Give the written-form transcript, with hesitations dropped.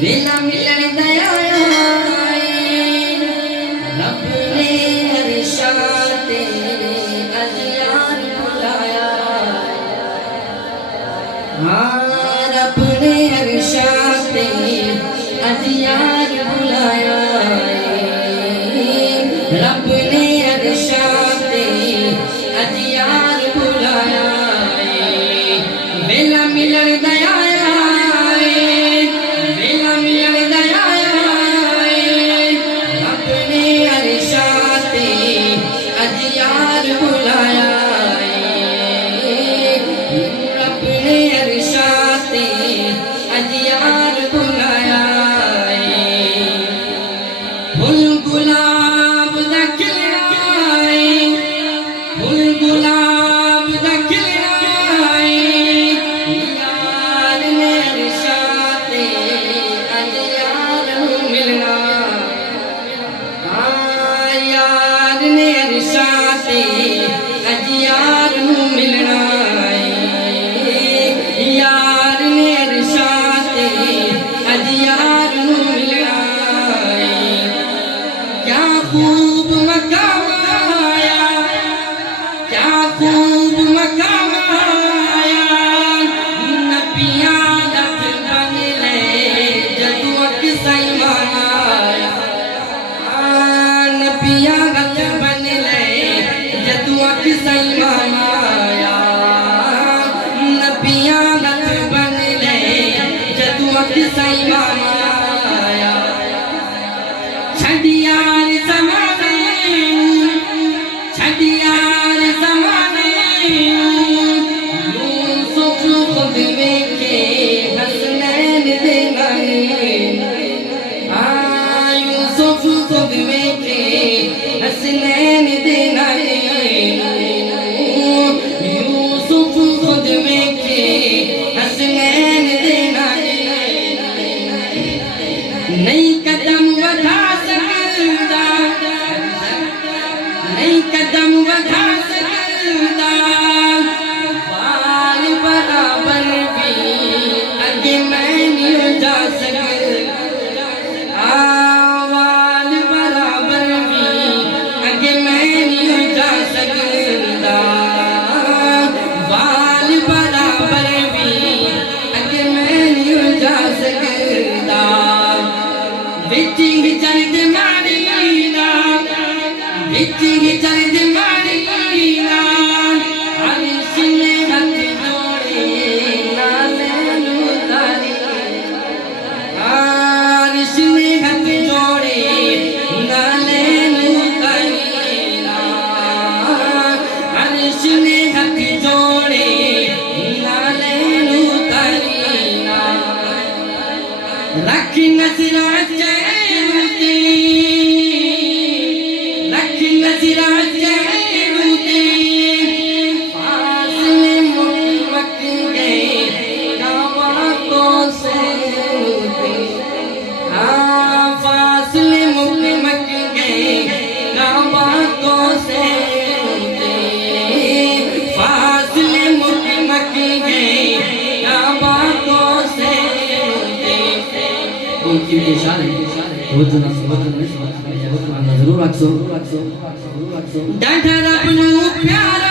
वेला मिलन दया रब ने अरशाते अदियार बुलाया। हाँ रब ने अरशाते अदियार बुलाया। रब ने अरशाते अदियार बुलाया। वेला मिलन दया वेला मिलन दया रब ने अरशाते अदियार बुलाया। रब ने अरशाते अदियार बुलाया। फुल गुलाब दा खिलना फुल गुलाब दा खिलना यार ने अरशाते अदियार मिलना। हाँ यार ने अरशाते अदियार मिलना। यार ने अरशाते अदियार मिलना। क्या खूब मकाम आया क्या खूब मकाम आया। नबियां दत बन ले जदू अक्सई माया। नबियां दत बन ले जदू अक्सई माया। नबियां दत बन ले जदू अक्सई माया। छड़ियार ज़माने छड़ियार ज़माने यूसुफ खुद वेखे हसनैन दे नाले। हाँ यूसुफ खुद वेखे हसनैन दे नाले। यूसुफ खुद वेखे हसनैन दे नाले। नहीं कदम वधा सकदा नहीं कदम वधा सकदा। वाल बराबर भी अगे मैं नहीं जा सकदा। वाल बराबर भी अगे मैं नहीं जा सकदा। वाल बराबर भी अगे मैं नहीं जा सकदा। बिच ही चलद मारीना बिच ही चलद मारीना। अर्श ने हाथ जोड़े नालैन उतारी। अर्श ने हाथ जोड़े नालैन उतारी। अर्श ने हाथ जोड़े नालैन उतारी। रख नजरा चैन ते रख नजरा चैन ते। फासले मुक गए काबा से ते। हाँ फासले मुक गए काबा से ते। फासले मुक गए काबा से ते। उनकी इशारे बहुत जरूर रखो। डांटा रब नू प्यारा